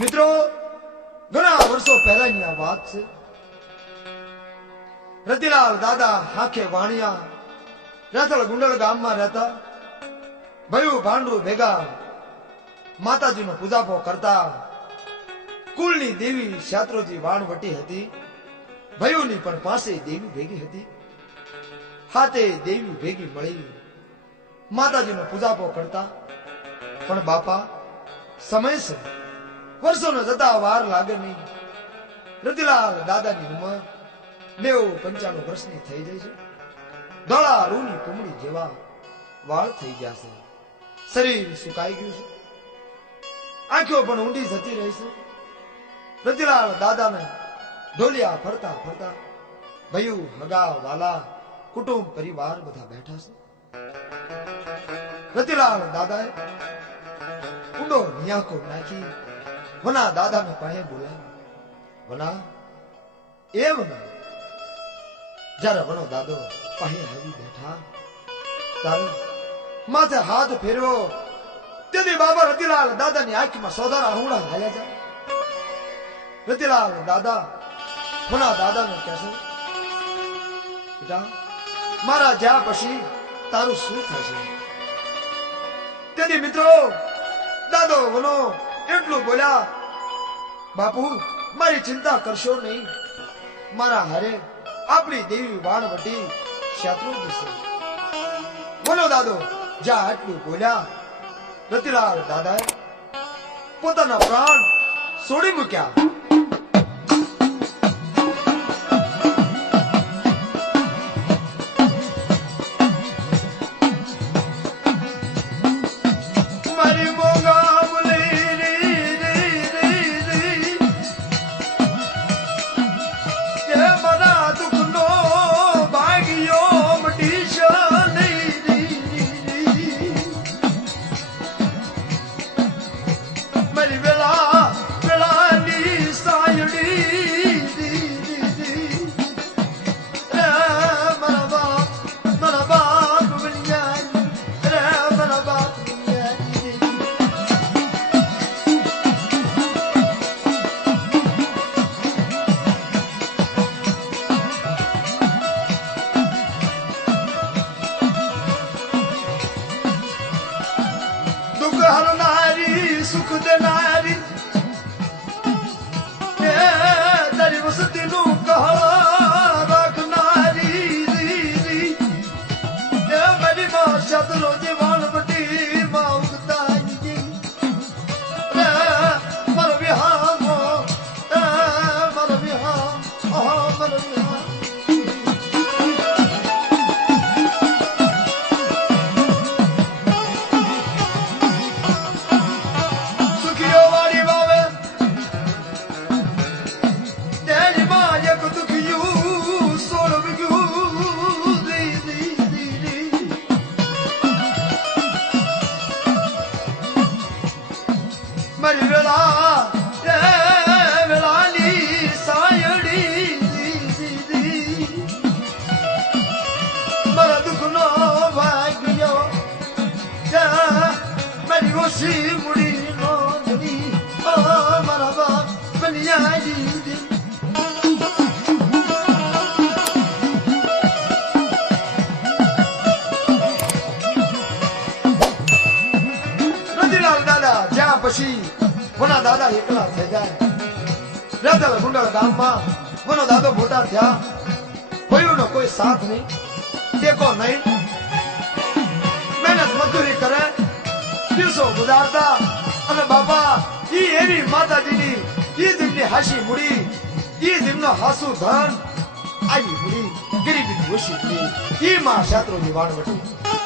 મિત્રો, ઘણા વર્ષો પહેલાની આ વાત છે. રતિલાલ દાદા હાખે વાણિયા રેથલ ગુંડળ ગામમાં રહેતા, ભયું ભાંડરું ભેગા, માતાજીનો પૂજાપો કરતા, કુળની દેવી શાત્રોજી વાણવટી હતી, ભયુની પણ પાસે દેવી ભેગી હતી. હાથે દેવી ભેગી મળી, માતાજીનો પૂજાપો કરતા. પણ બાપા, સમય છે. વર્ષોનો જતા વાર લાગે નહીં. રતિલાલ દાદાની ઉંમર નેવું પંચાણું વર્ષની થઈ જાય છે. ધોળા રૂની કુમળી જેવા વાળ થઈ ગયા છે. શરીર સુકાઈ ગયું છે. આંખો પણ ઊંડી જતી રહી છે. રતિલાલ દાદાને ઢોલિયા ફરતા ફરતા ભયું હગા વાલા કુટુંબ પરિવાર બધા બેઠા છે. રતિલાલ દાદાએ ઊંડો નિયાકો નાખી વના દાદાને પાસે બોલાવ્યો વના એ વના જ્યારે વનો દાદો પાસે આવી બેઠા, ત્યારે માથે હાથ ફેરવ્યો તેથી બાબા રતિલાલ દાદાની આંખમાં સોધારા આહુડા હાલ્યા જાય. રતિલાલ દાદા વના દાદાને કહેશે, બેટા, મારા જ્યાં પછી તારું શું થશે? તેથી મિત્રો, દાદો વનો એટલું બોલ્યા બાપુ, મારી ચિંતા કરશો નહીં. મારા હારે આપણી દેવી વાણવટી શત્રુ જશે બોલો દાદો, જા આટલું બોલ્યા. રતિલાલ દાદાએ પોતાના પ્રાણ છોડી મૂક્યા. મારી રતિલાલ દાદા, જ્યાં પછી વના દાદા એકલા થઈ જાય. રાધલ ગુંડળ ગામમાં વનો દાદો મોટા થયા. ભયુનો કોઈ સાથ નહીં, ટેકો નહીં. મહેનત મજૂરી કરે, દિવસો ગુજારતા અને બાપા, ઈ એવી માતાજીની, ઈ જેમની હાસી મૂડી, ઈ જેમનો હાસુ ધન આવી મૂડી ગરીબી ઓછી મૂડી. ઈ માં શાસ્ત્રોની વાણવટી.